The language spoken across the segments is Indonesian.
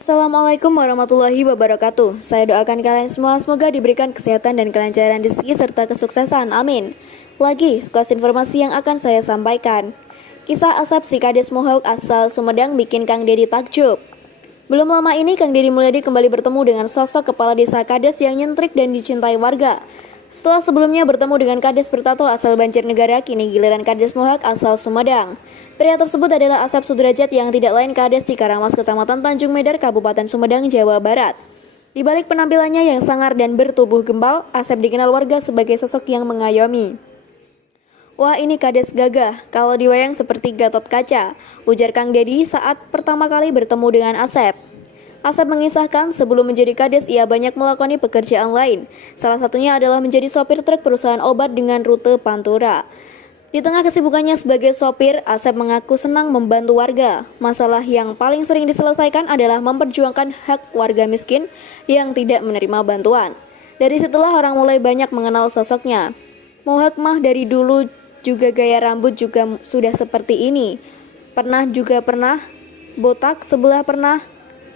Assalamualaikum warahmatullahi wabarakatuh. Saya doakan kalian semua semoga diberikan kesehatan dan kelancaran rezeki serta kesuksesan. Amin. Lagi sekelas informasi yang akan saya sampaikan. Kisah Asep si Kades Mohawk asal Sumedang bikin Kang Deddy takjub. Belum lama ini Kang Deddy Mulyadi kembali bertemu dengan sosok kepala desa Kades yang nyentrik dan dicintai warga. Setelah sebelumnya bertemu dengan Kades bertato asal Banjarnegara, kini giliran Kades Mohawk asal Sumedang. Pria tersebut adalah Asep Sudrajat yang tidak lain Kades Cikaramas, Kecamatan Tanjung Medar, Kabupaten Sumedang, Jawa Barat. Di balik penampilannya yang sangar dan bertubuh gembal, Asep dikenal warga sebagai sosok yang mengayomi. Wah, ini Kades gagah, kalau diwayang seperti Gatot Kaca, ujar Kang Deddy saat pertama kali bertemu dengan Asep. Asep mengisahkan sebelum menjadi Kades ia banyak melakoni pekerjaan lain. Salah satunya adalah menjadi sopir truk perusahaan obat dengan rute Pantura. Di tengah kesibukannya sebagai sopir, Asep mengaku senang membantu warga. Masalah yang paling sering diselesaikan adalah memperjuangkan hak warga miskin yang tidak menerima bantuan. Dari situlah orang mulai banyak mengenal sosoknya. Mohawk mah dari dulu juga gaya rambut juga sudah seperti ini. Pernah botak sebelah pernah.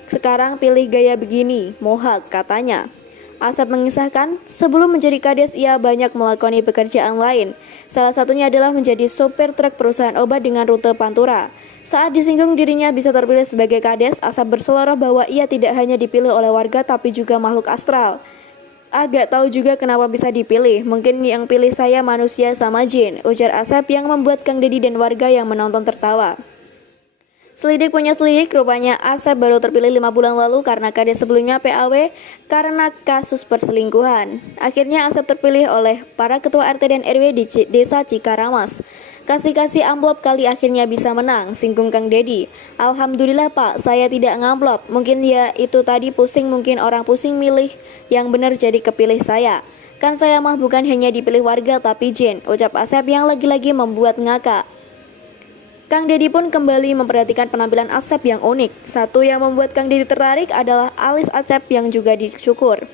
Sekarang pilih gaya begini, Mohawk, katanya. Asep mengisahkan, sebelum menjadi Kades ia banyak melakoni pekerjaan lain. Salah satunya adalah menjadi sopir truk perusahaan obat dengan rute Pantura. Saat disinggung dirinya bisa terpilih sebagai Kades, Asep berseloroh bahwa ia tidak hanya dipilih oleh warga tapi juga makhluk astral. Agak tahu juga kenapa bisa dipilih, mungkin yang pilih saya manusia sama jin, ujar Asep yang membuat Kang Deddy dan warga yang menonton tertawa. Selidik punya selidik, rupanya Asep baru terpilih 5 bulan lalu karena Kades sebelumnya PAW karena kasus perselingkuhan. Akhirnya Asep terpilih oleh para ketua RT dan RW di desa Cikaramas. Kasih-kasih amplop kali akhirnya bisa menang, singgung Kang Deddy. Alhamdulillah Pak, saya tidak ngamplop. Mungkin ya itu tadi pusing, mungkin orang pusing milih yang benar jadi kepilih saya. Kan saya mah bukan hanya dipilih warga tapi jin, ucap Asep yang lagi-lagi membuat ngakak. Kang Deddy pun kembali memperhatikan penampilan Asep yang unik. Satu yang membuat Kang Deddy tertarik adalah alis Asep yang juga dicukur.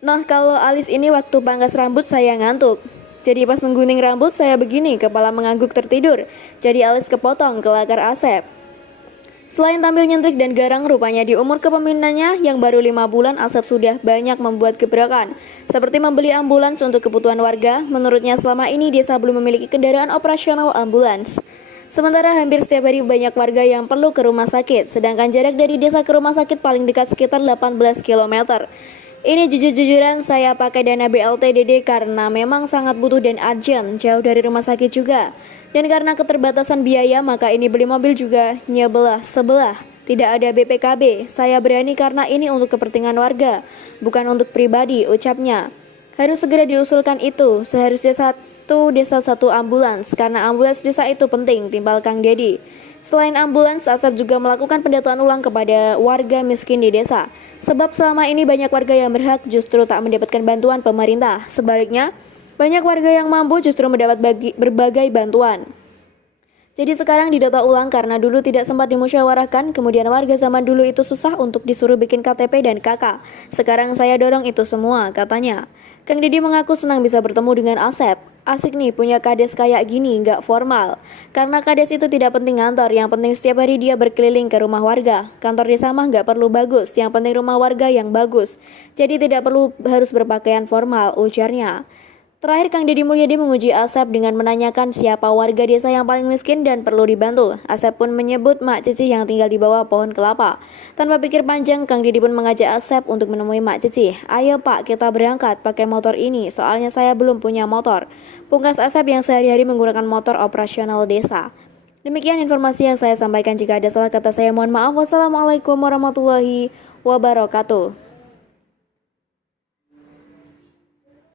Nah, kalau alis ini waktu pangkas rambut saya ngantuk. Jadi pas menggunting rambut saya begini, kepala mengangguk tertidur. Jadi alis kepotong, kelakar Asep. Selain tampil nyentrik dan garang, rupanya di umur kepemimpinannya yang baru 5 bulan, Asep sudah banyak membuat gebrakan. Seperti membeli ambulans untuk kebutuhan warga, menurutnya selama ini desa belum memiliki kendaraan operasional ambulans. Sementara hampir setiap hari banyak warga yang perlu ke rumah sakit, sedangkan jarak dari desa ke rumah sakit paling dekat sekitar 18 km. Ini jujur-jujuran saya pakai dana BLTDD karena memang sangat butuh dan urgent, jauh dari rumah sakit juga. Dan karena keterbatasan biaya maka ini beli mobil juga sebelah. Tidak ada BPKB, saya berani karena ini untuk kepentingan warga, bukan untuk pribadi, ucapnya. Harus segera diusulkan itu, seharusnya satu desa satu ambulans, karena ambulans desa itu penting, timpal Kang Deddy. Selain ambulans, Asep juga melakukan pendataan ulang kepada warga miskin di desa. Sebab selama ini banyak warga yang berhak justru tak mendapatkan bantuan pemerintah. Sebaliknya, banyak warga yang mampu justru mendapat berbagai bantuan. Jadi sekarang didata ulang karena dulu tidak sempat dimusyawarahkan, kemudian warga zaman dulu itu susah untuk disuruh bikin KTP dan KK. Sekarang saya dorong itu semua, katanya. Kang Deddy mengaku senang bisa bertemu dengan Asep. Asik nih punya Kades kayak gini, nggak formal. Karena Kades itu tidak penting kantor, yang penting setiap hari dia berkeliling ke rumah warga. Kantor desa mah nggak perlu bagus, yang penting rumah warga yang bagus. Jadi tidak perlu harus berpakaian formal, ujarnya. Terakhir Kang Deddy Mulyadi menguji Asep dengan menanyakan siapa warga desa yang paling miskin dan perlu dibantu. Asep pun menyebut Mak Cici yang tinggal di bawah pohon kelapa. Tanpa pikir panjang, Kang Deddy pun mengajak Asep untuk menemui Mak Cici. Ayo Pak, kita berangkat pakai motor ini, soalnya saya belum punya motor. Pungkas Asep yang sehari-hari menggunakan motor operasional desa. Demikian informasi yang saya sampaikan, jika ada salah kata saya mohon maaf. Wassalamualaikum warahmatullahi wabarakatuh.